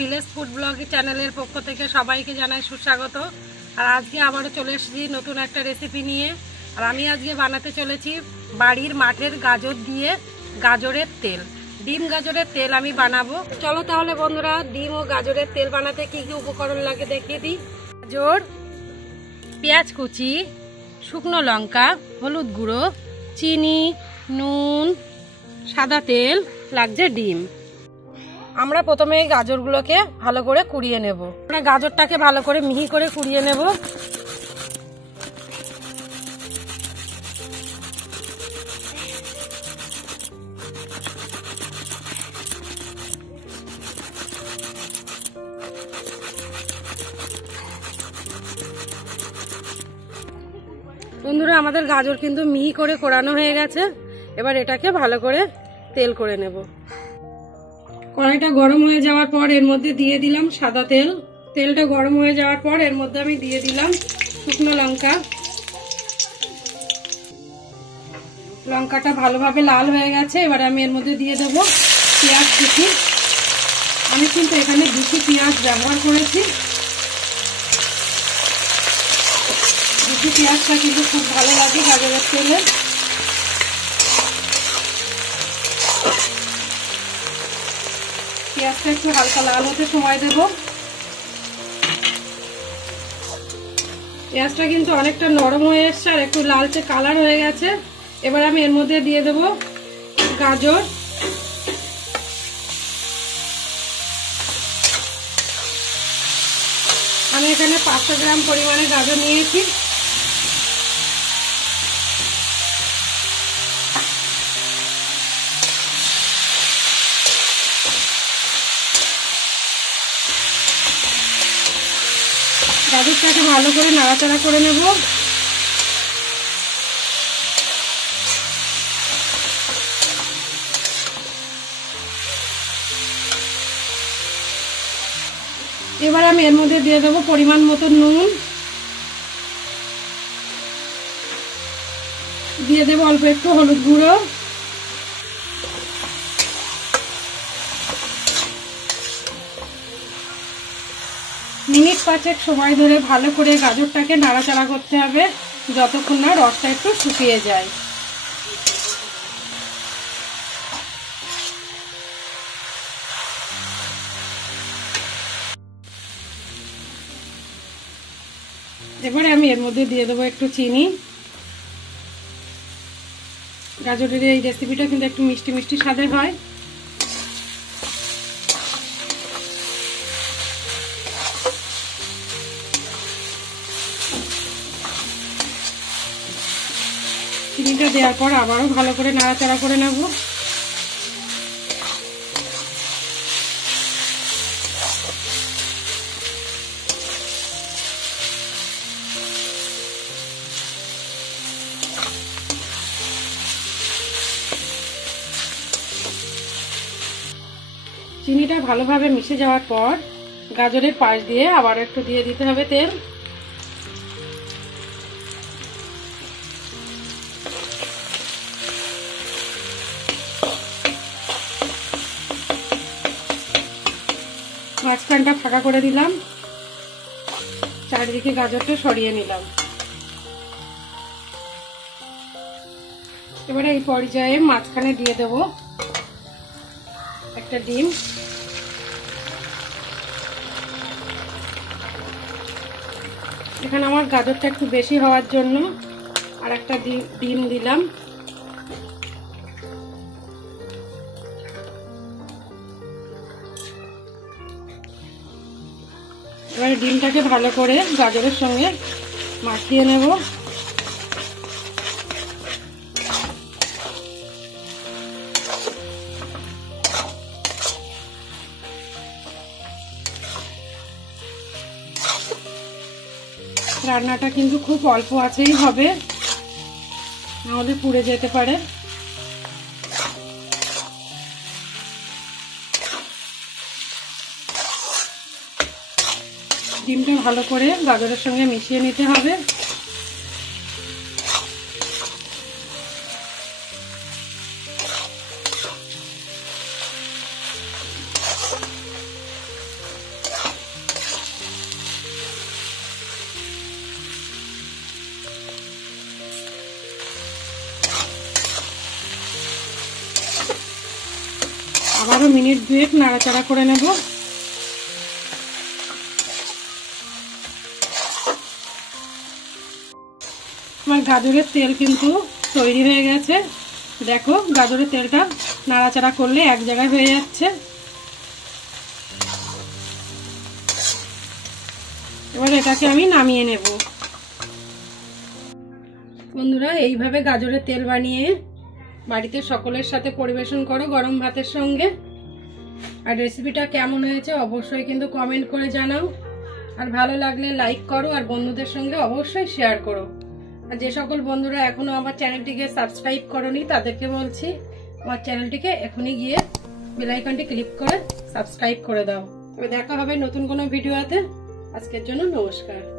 Village food blog চ্যানেলের পক্ষ থেকে সবাইকে জানাই সুস্বাগত। আর আজকে আবারও চলে এসেছি নতুন একটা রেসিপি নিয়ে। আর আমি আজকে বানাতে চলেছি বাড়ির মাঠের গাজর দিয়ে গাজরের তেল, ডিম গাজরের তেল আমি বানাবো। চলো তাহলে বন্ধুরা, ডিম ও গাজরের তেল বানাতে কি কি উপকরণ লাগে দেখিয়ে দিই। গাজর, পেঁয়াজ কুচি, শুকনো লঙ্কা, হলুদ গুঁড়ো, চিনি, নুন, সাদা তেল, লাগছে ডিম। আমরা প্রথমে এই গাজরগুলোকে ভালো করে কুড়িয়ে নেব। আমরা গাজরটাকে ভালো করে মিহি করে কুড়িয়ে নেব। বন্ধুরা, আমাদের গাজর কিন্তু মিহি করে কোড়ানো হয়ে গেছে। এবার এটাকে ভালো করে তেল করে নেব। কড়াইটা গরম হয়ে যাওয়ার পর এর মধ্যে দিয়ে দিলাম সাদা তেল। তেলটা গরম হয়ে যাওয়ার পর এর মধ্যে আমি দিয়ে দিলাম শুকনো লঙ্কা। লঙ্কাটা ভালোভাবে লাল হয়ে গেছে। এবার আমি এর মধ্যে দিয়ে দেব পেঁয়াজ কুচি। আমি কিন্তু এখানে দুটি পেঁয়াজ ব্যবহার করেছি। দুটি পেঁয়াজটা কিন্তু খুব ভালো লাগে গাজরের তেলে। পেঁয়াজটা একটু হালকা লাল হতে সময় দেব। পেঁয়াজটা কিন্তু অনেকটা নরম হয়ে এসছে আর একটু লালচে কালার হয়ে গেছে। এবার আমি এর মধ্যে দিয়ে দেব গাজর। আমি এখানে 500 গ্রাম পরিমাণে গাজর নিয়েছি। গাজরটাকে ভালো করে নাড়াচাড়া করে নেব। এবার আমি এর মধ্যে দিয়ে দেবো পরিমাণ মতো নুন, দিয়ে দেবো অল্প একটু হলুদ গুঁড়ো, মিনিট 5 সময় ধরে ভালো করে গাজরটাকে নাড়াচাড়া করতে হবে যতক্ষণ না রসটা একটু শুকিয়ে যায়। এবারে আমি এর মধ্যে দিয়ে দেবো একটু চিনি। গাজরের এই রেসিপিটা কিন্তু একটু মিষ্টি মিষ্টি স্বাদের হয়। চিনিটা দেওয়ার পর আবারও ভালো করে নাড়াচাড়া করে নেব। চিনিটা ভালোভাবে মিশে যাওয়ার পর গাজরের পাশ দিয়ে আবার একটু দিয়ে দিতে হবে তেল। মাঝখানটা ফাঁকা করে দিলাম, চারিদিকে গাজরটা সরিয়ে নিলাম। এবারে এই পর্যায়ে মাঝখানে দিয়ে দেব একটা ডিম। এখানে আমার গাজরটা একটু বেশি হওয়ার জন্য আর একটা ডিম দিলাম। এবারে ডিমটাকে ভালো করে গাজরের সঙ্গে মাখিয়ে নেব। রান্নাটা কিন্তু খুব অল্প আছেই হবে, নাহলে পুড়ে যেতে পারে। ডিমটা ভালো করে গাজরের সঙ্গে মিশিয়ে নিতে হবে। আবারও মিনিট 2 নাড়াচাড়া করে নেব। আমার গাজরের তেল কিন্তু তৈরি হয়ে গেছে। দেখো গাজরের তেলটা নাড়াচাড়া করলে এক জায়গায় হয়ে যাচ্ছে। এবার এটাকে আমি নামিয়ে নেব। বন্ধুরা, এইভাবে গাজরের তেল বানিয়ে বাড়িতে সকলের সাথে পরিবেশন করো গরম ভাতের সঙ্গে। আর রেসিপিটা কেমন হয়েছে অবশ্যই কিন্তু কমেন্ট করে জানাও। আর ভালো লাগলে লাইক করো, আর বন্ধুদের সঙ্গে অবশ্যই শেয়ার করো। আর যে সকল বন্ধুরা এখনো আমার চ্যানেলটিকে সাবস্ক্রাইব করোনি তাদেরকে বলছি আমার চ্যানেলটিকে এখনই গিয়ে বেল আইকনটি ক্লিক করে সাবস্ক্রাইব করে দাও। তবে দেখা হবে নতুন কোনো ভিডিওতে। আজকের জন্য নমস্কার।